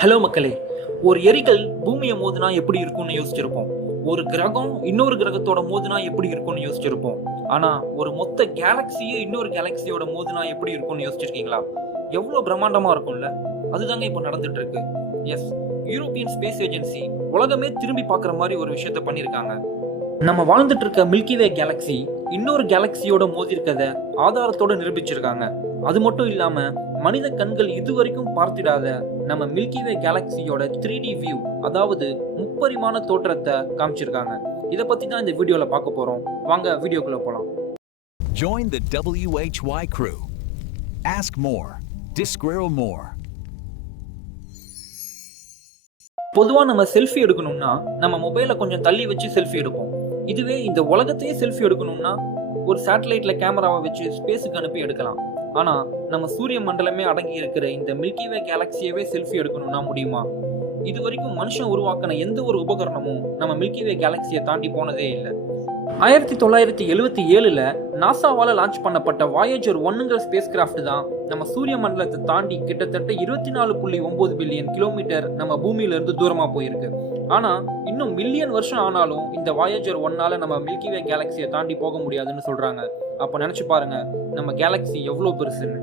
Hello மக்களே ஒரு எரிகல் பூமியை மோதினா எப்படி இருக்கும்னு யோசிச்சிருப்போம். ஒரு கிரகம் இன்னொரு கிரகத்தோட மோதினா எப்படி இருக்கும்னு யோசிச்சிருப்போம். ஆனா ஒரு மொத்த கேலக்சியே இன்னொரு கேலக்சியோட மோதினா எப்படி இருக்கும்னு யோசிச்சிருக்கீங்களா? எவ்வளோ பிரம்மாண்டமா இருக்கும்ல? அதுதாங்க இப்போ நடந்துட்டு இருக்கு எஸ் யூரோப்பியன் ஸ்பேஸ் ஏஜென்சி உலகமே திரும்பி பார்க்குற மாதிரி ஒரு விஷயத்த பண்ணியிருக்காங்க. நம்ம வாழ்ந்துட்டு இருக்க மில்கிவே கேலக்ஸி இன்னொரு கேலக்சியோட மோதி இருக்கத ஆதாரத்தோட நிரூபிச்சிருக்காங்க. அது மட்டும் இல்லாம மனித கண்கள் இதுவரைக்கும் பார்த்திடாத நம்ம மில்கிவே கேலக்சியோட த்ரீ டி வியூ அதாவது முப்பரிமாண தோற்றத்தை காமிச்சிருக்காங்க இதை பத்தி தான் இந்த வீடியோல பார்க்க போறோம் வாங்க வீடியோக்குள்ள போலாம் Join the WHY crew. Ask more. Disquirrel more. பொதுவா நம்ம செல்ஃபி எடுக்கணும்னா நம்ம மொபைலை கொஞ்சம் தள்ளி வச்சு செல்ஃபி எடுப்போம் இதுவே இந்த உலகத்தையே செல்ஃபி எடுக்கணும்னா ஒரு சேட்டலைட்ல கேமராவை வச்சு ஸ்பேஸுக்கு அனுப்பி எடுக்கலாம் ஆனா நம்ம சூரிய மண்டலமே அடங்கி இருக்கிற இந்த மில்கிவே கேலக்சியவே செல்ஃபி எடுக்கணும்னா முடியுமா? இது வரைக்கும் மனுஷன் உருவாக்கின எந்த ஒரு உபகரணமும் நம்ம மில்கிவே கேலக்சியை தாண்டி போனதே இல்லை. ஆயிரத்தி தொள்ளாயிரத்தி எழுவத்தி ஏழுல நாசாவால் லான்ச் பண்ணப்பட்ட வாயேஜர் ஒன்னுங்கிற ஸ்பேஸ் கிராஃப்ட் தான் நம்ம சூரிய மண்டலத்தை தாண்டி கிட்டத்தட்ட இருபத்தி நாலு புள்ளி ஒன்பது பில்லியன் கிலோமீட்டர் நம்ம பூமியிலேருந்து தூரமாக போயிருக்கு. ஆனால் இன்னும் மில்லியன் வருஷம் ஆனாலும் இந்த வாயேஜர் ஒன்னால நம்ம மில்கிவே கேலக்சியை தாண்டி போக முடியாதுன்னு சொல்கிறாங்க அப்போ நினச்சி பாருங்க நம்ம கேலக்ஸி எவ்வளோ பெருசுன்னு.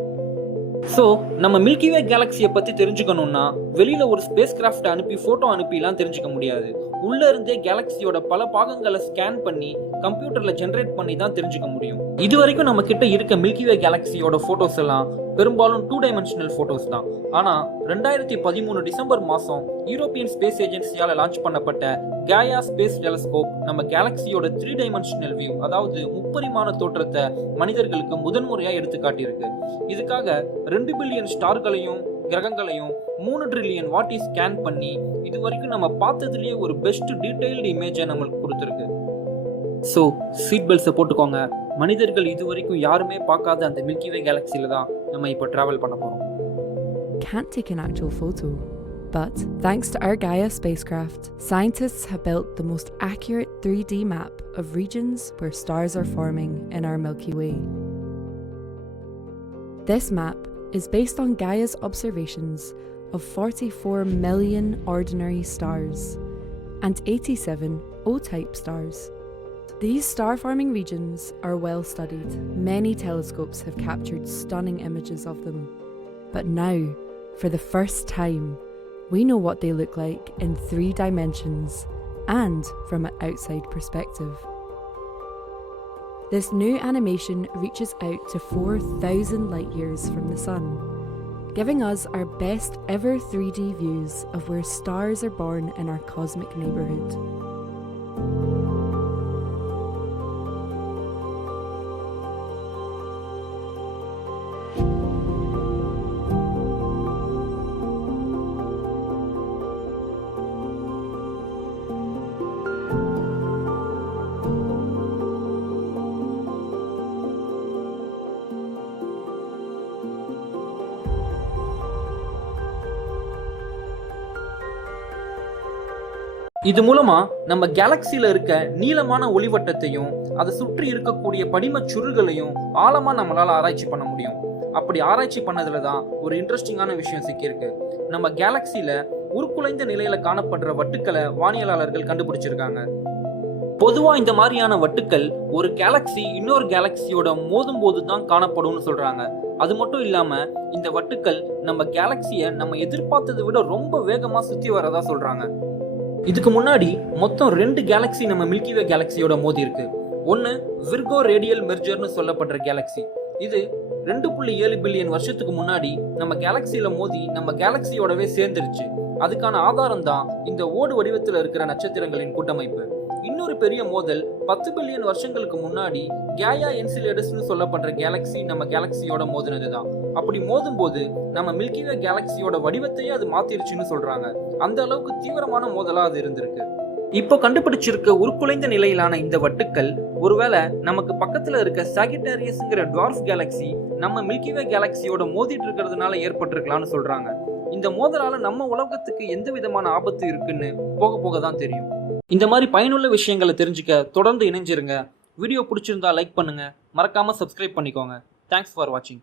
ஸோ நம்ம மில்கிவே கேலக்ஸியை பற்றி தெரிஞ்சுக்கணும்னா வெளியில் ஒரு ஸ்பேஸ் கிராஃப்ட் அனுப்பி ஃபோட்டோ அனுப்பிலாம் தெரிஞ்சுக்க முடியாது. உள்ளே இருந்தே கேலக்ஸியோட பல பாகங்களை ஸ்கேன் பண்ணி கம்ப்யூட்டர்ல ஜென்ரேட் பண்ணி தான் தெரிஞ்சுக்க முடியும். இது வரைக்கும் நம்ம கிட்ட இருக்க மில்கிவே கேலக்சியோட போட்டோஸ் எல்லாம் பெரும்பாலும் டூ டைமென்ஷனல் போட்டோஸ் தான். ஆனா ரெண்டாயிரத்தி பதிமூணு டிசம்பர் மாசம் யூரோப்பியன் ஸ்பேஸ் ஏஜென்சியால லான்ச் பண்ணப்பட்ட கேயா ஸ்பேஸ் டெலஸ்கோப் நம்ம கேலக்சியோட த்ரீ டைமென்ஷனல் வியூ அதாவது முப்பரிமாண தோற்றத்தை மனிதர்களுக்கு முதன்முறையா எடுத்து காட்டியிருக்கு இதுக்காக ரெண்டு பில்லியன் ஸ்டார்களையும் கிரகங்களையும் மூணு ட்ரில்லியன் வாட்டி ஸ்கேன் பண்ணி இது வரைக்கும் நம்ம பார்த்ததுலேயே ஒரு பெஸ்ட் டீடைல்டு இமேஜை நம்மளுக்கு கொடுத்துருக்கு. ஸோ சீட் பெல்ட்ஸை போட்டுக்கோங்க மனிதர்கள் இது வரைக்கும் யாருமே பார்க்காத அந்த மில்கிவே கேலக்சியில தான் நம்ம இப்போ டிராவல் பண்ண போறோம் can't take an actual photo. But thanks to our Gaia spacecraft, scientists have built the most accurate 3D map of regions where stars are forming in our Milky Way. This map is based on Gaia's observations of 44 million ordinary stars and 87 O type stars. These star forming regions are well studied. Many telescopes have captured stunning images of them. But now, for the first time, we know what they look like in three dimensions and from an outside perspective. This new animation reaches out to 4,000 light years from the Sun, giving us our best ever 3D views of where stars are born in our cosmic neighbourhood. இது மூலமா நம்ம கேலக்சியில இருக்க நீளமான ஒளிவட்டத்தையும் அதை சுற்றி இருக்கக்கூடிய படிமச் சுருள்களையும் ஆழமா நம்மளால ஆராய்ச்சி பண்ண முடியும். அப்படி ஆராய்ச்சி பண்ணதுல தான் ஒரு இன்ட்ரெஸ்டிங்கான விஷயம் சிக்கியிருக்கு. நம்ம கேலக்சியில உருக்குலைந்த நிலையில காணப்படுற வட்டுக்களை வானியலாளர்கள் கண்டுபிடிச்சிருக்காங்க. பொதுவா இந்த மாதிரியான வட்டுக்கள் ஒரு கேலக்சி இன்னொரு கேலக்சியோட மோதும் போது தான் காணப்படும்னு சொல்றாங்க. அது மட்டும் இல்லாம இந்த வட்டுக்கள் நம்ம கேலக்சிய நம்ம எதிர்பார்த்ததை விட ரொம்ப வேகமா சுத்தி வரதா சொல்றாங்க. இதுக்கு முன்னாடி மொத்தம் ரெண்டு கேலக்ஸி நம்ம மில்கிவே கேலக்சியோட மோதி இருக்கு. ஒன்னு விர்கோ ரேடியல் மெர்ஜர்னு சொல்லப்படுற கேலக்ஸி இது ரெண்டு புள்ளி ஏழு பில்லியன் வருஷத்துக்கு முன்னாடி நம்ம கேலக்சியில மோதி நம்ம கேலக்சியோடவே சேர்ந்துருச்சு. அதுக்கான ஆதாரம் தான் இந்த ஓடு வடிவத்தில் இருக்கிற நட்சத்திரங்களின் கூட்டமைப்பு. இன்னொரு பெரிய மோதல் பத்து பில்லியன் வருஷங்களுக்கு முன்னாடி கேயா என்சிலேடஸ்னு சொல்லப்படுற கேலக்ஸி நம்ம கேலக்ஸியோட மோதினது தான் அப்படி மோதும் போது நம்ம மில்கிவே கேலக்ஸியோட வடிவத்தையே அது மாத்திருச்சுன்னு சொல்றாங்க. அந்த அளவுக்கு தீவிரமான மோதலா அது இருந்திருக்கு. இப்போ கண்டுபிடிச்சிருக்க உருக்குலைந்த நிலையிலான இந்த வட்டுக்கள் ஒருவேளை நமக்கு பக்கத்துல இருக்க சாகிட்டாரியஸ்ங்கிற டுவார்ஃப் கேலக்ஸி நம்ம மில்கிவே கேலக்ஸியோட மோதிட்டு இருக்கிறதுனால ஏற்பட்டிருக்கலாம்னு சொல்றாங்க. இந்த மோதலால நம்ம உலகத்துக்கு எந்த விதமான ஆபத்து இருக்குன்னு போக போக தான் தெரியும். இந்த மாதிரி பயனுள்ள விஷயங்களை தெரிஞ்சுக்க தொடர்ந்து இணைஞ்சிருங்க. வீடியோ பிடிச்சிருந்தா லைக் பண்ணுங்கள் மறக்காமல் சப்ஸ்கிரைப் பண்ணிக்கோங்க. தேங்க்ஸ் ஃபார் வாட்சிங்